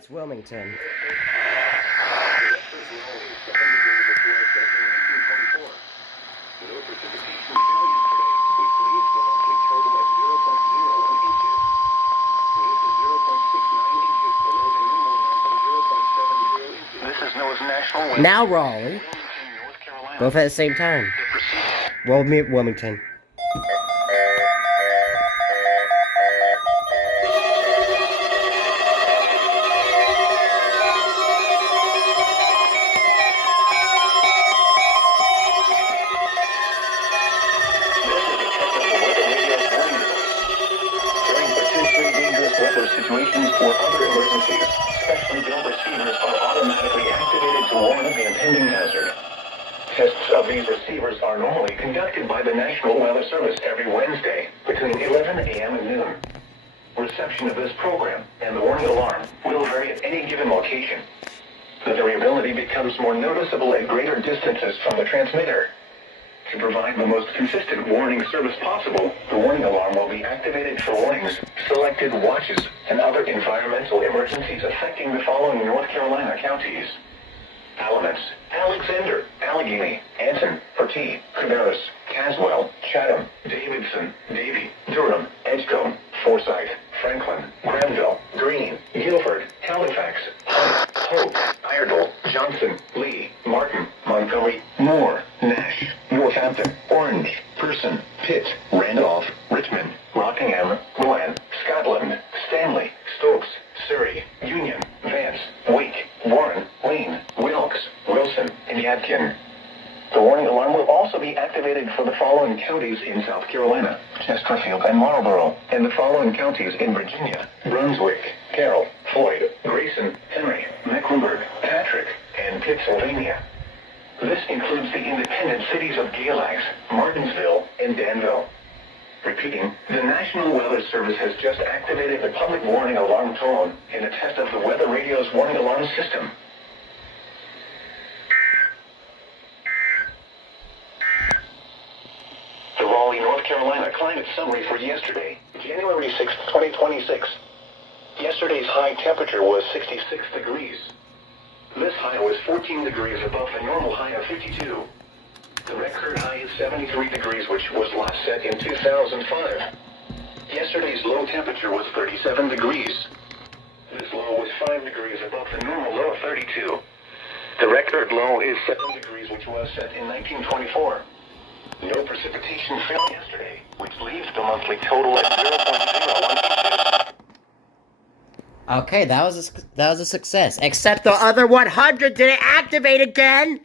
That's Wilmington. Now Raleigh. Both at the same time. Wilmington. Situations or other emergencies, specially built receivers are automatically activated to warn of the impending hazard. Tests of these receivers are normally conducted by the National Weather Service every Wednesday between 11 a.m. and noon. Reception of this program and the warning alarm will vary at any given location. The variability becomes more noticeable at greater distances from the transmitter. To provide the most consistent warning service possible, the warning alarm will be activated for warnings, selected watches, and other environmental emergencies affecting the following North Carolina counties: Alamance, Alexander, Allegheny, Anson, Pertee, Cabarrus, Caswell, Chatham, Davidson, Davie, Durham, Edgecombe, Forsyth, Franklin, Granville, Greene, Guilford, Halifax, Hunt, Hope, Iredell, Johnson, Lee, Martin, Montgomery, Moore, Nash, Northampton, Orange, Person, Pitt, Randolph, Richmond, Rockingham, Rowan, Scotland, Stanley, Stokes, Surrey, Union, Vance, Wake, Warren, Wayne, Wilkes, Wilson, and Yadkin. The warning alarm will also be activated for the following counties in South Carolina: Chesterfield and Marlborough, and the following counties in Virginia: Brunswick, Carroll, Floyd, Grayson, Henry, Mecklenburg, Patrick, and Pittsylvania. This includes the independent cities of Galax, Martinsville, and Danville. Repeating, the National Weather Service has just activated the public warning alarm tone in a test of the Weather Radio's warning alarm system. The Raleigh, North Carolina climate summary for yesterday, January 6, 2026. Yesterday's high temperature was 66 degrees. This high was 14 degrees above the normal high of 52. The record high is 73 degrees, which was last set in 2005. Yesterday's low temperature was 37 degrees. This low was 5 degrees above the normal low of 32. The record low is 7 degrees, which was set in 1924. No precipitation fell yesterday, which leaves the monthly total at 0.01 inches. Okay, that was a success. Except the other 100 didn't activate again.